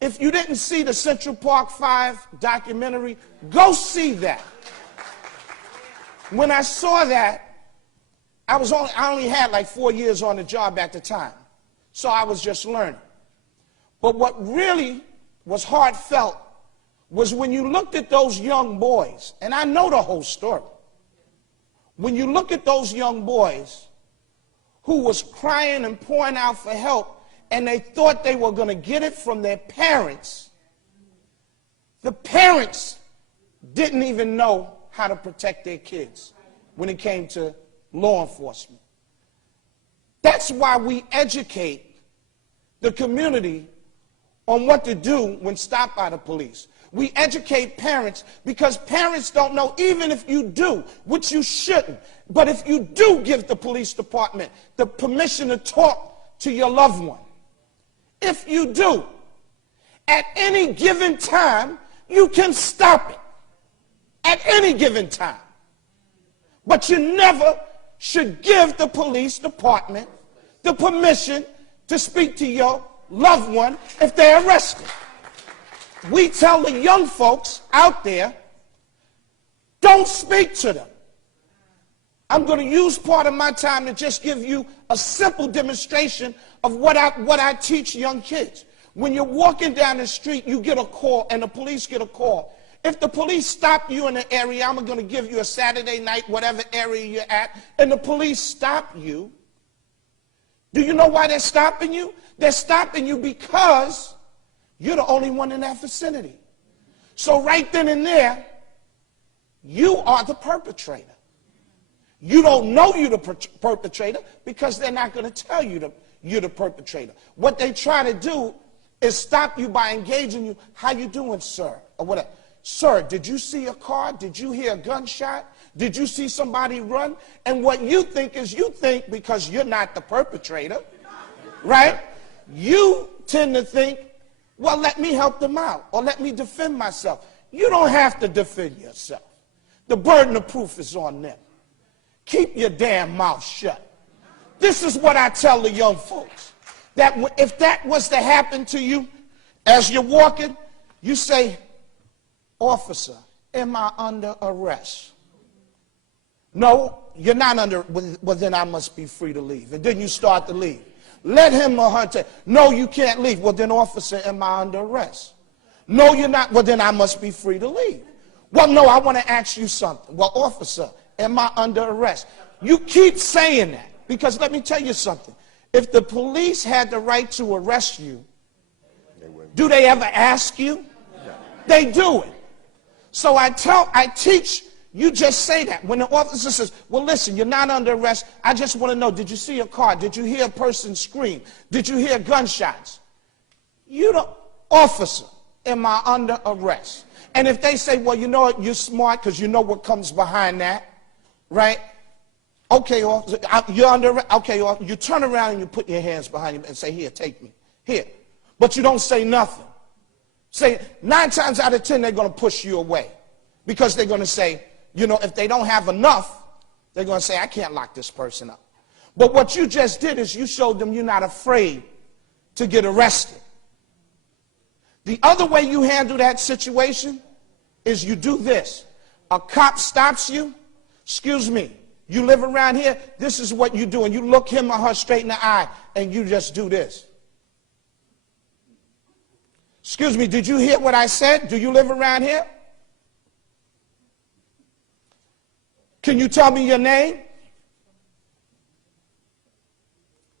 If you didn't see the Central Park 5 documentary, go see that. When I saw that, I only had like 4 years on the job at the time, so I was just learning. But what really was heartfelt was when you looked at those young boys, and I know the whole story. When you look at those young boys who was crying and pouring out for help, and they thought they were going to get it from their parents, the parents didn't even know how to protect their kids when it came to law enforcement. That's why we educate the community on what to do when stopped by the police. We educate parents because parents don't know, even if you do, which you shouldn't, but if you do give the police department the permission to talk to your loved one, if you do, at any given time, you can stop it. At any given time. But you never should give the police department the permission to speak to your loved one if they're arrested. We tell the young folks out there, don't speak to them. I'm going to use part of my time to just give you a simple demonstration of what I teach young kids. When you're walking down the street, you get a call, and the police get a call. If the police stop you in an area, I'm going to give you a Saturday night, whatever area you're at, and the police stop you, do you know why they're stopping you? They're stopping you because you're the only one in that vicinity. So right then and there, you are the perpetrator. You don't know you're the perpetrator because they're not going to tell you you're the perpetrator. What they try to do is stop you by engaging you. How you doing, sir? Or whatever. Sir, did you see a car? Did you hear a gunshot? Did you see somebody run? And what you think is, you think because you're not the perpetrator, right? You tend to think, well, let me help them out, or let me defend myself. You don't have to defend yourself. The burden of proof is on them. Keep your damn mouth shut. This is what I tell the young folks. That if that was to happen to you as you're walking, you say, officer, am I under arrest? No, you're not under, well then I must be free to leave. And then you start to leave. Let him or her say, no, you can't leave. Well then, officer, am I under arrest? No, you're not. Well then I must be free to leave. Well, no, I want to ask you something. Well, officer, am I under arrest? You keep saying that because let me tell you something. If the police had the right to arrest you, do they ever ask you? No. They do it. So I teach, you just say that. When the officer says, well, listen, you're not under arrest. I just want to know, did you see a car? Did you hear a person scream? Did you hear gunshots? You the officer, am I under arrest? And if they say, well, you know what, you're smart because you know what comes behind that, right? Okay, officer, you're under arrest. Okay, officer, you turn around and you put your hands behind you and say, here, take me. Here. But you don't say nothing. Say 9 times out of 10, they're going to push you away because they're going to say, you know, if they don't have enough, they're going to say, I can't lock this person up. But what you just did is you showed them you're not afraid to get arrested. The other way you handle that situation is you do this. A cop stops you. Excuse me, you live around here? This is what you do. And you look him or her straight in the eye and you just do this. Excuse me, did you hear what I said? Do you live around here? Can you tell me your name?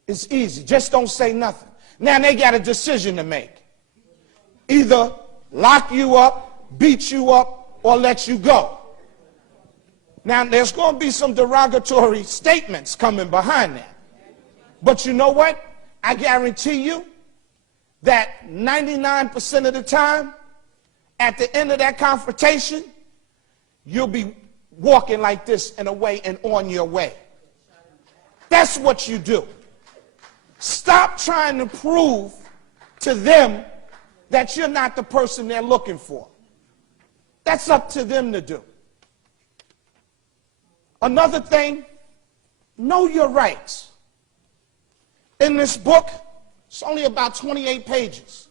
It's easy. Just don't say nothing. Now they got a decision to make. Either lock you up, beat you up, or let you go. Now there's going to be some derogatory statements coming behind that. But you know what? I guarantee you that 99% of the time, at the end of that confrontation, you'll be walking like this in a way and on your way. That's what you do. Stop trying to prove to them that you're not the person they're looking for. That's up to them to do. Another thing, know your rights. In this book, it's only about 28 pages.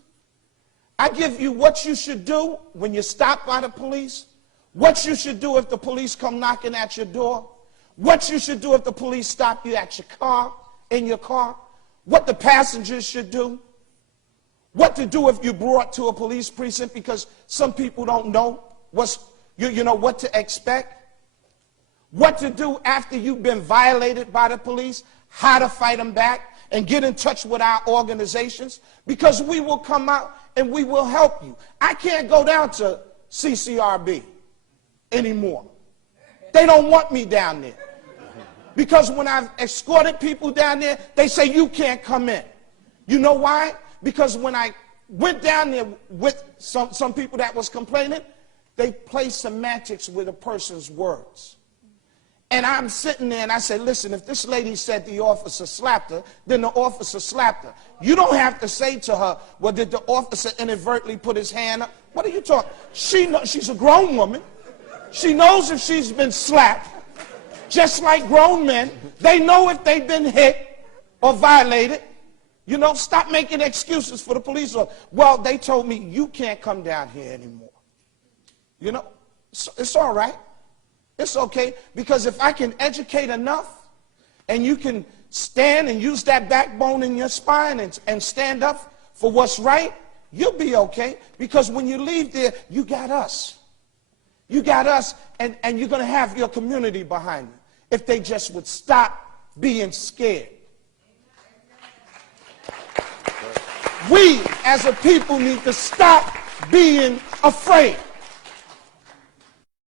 I give you what you should do when you're stopped by the police, what you should do if the police come knocking at your door, what you should do if the police stop you at your car, in your car, what the passengers should do, what to do if you're brought to a police precinct, because some people don't know what to expect, what to do after you've been violated by the police, how to fight them back, and get in touch with our organizations, because we will come out and we will help you. I can't go down to CCRB anymore. They don't want me down there. Because when I've escorted people down there, they say, you can't come in. You know why? Because when I went down there with some people that was complaining, they play semantics with a person's words. And I'm sitting there and I said, listen, if this lady said the officer slapped her, then the officer slapped her. You don't have to say to her, well, did the officer inadvertently put his hand up? What are you talking? She's a grown woman. She knows if she's been slapped. Just like grown men, they know if they've been hit or violated. You know, stop making excuses for the police. Well, they told me you can't come down here anymore. You know, it's all right. It's okay, because if I can educate enough and you can stand and use that backbone in your spine and stand up for what's right, you'll be okay, because when you leave there, you got us. You got us, and you're going to have your community behind you if they just would stop being scared. We, as a people, need to stop being afraid.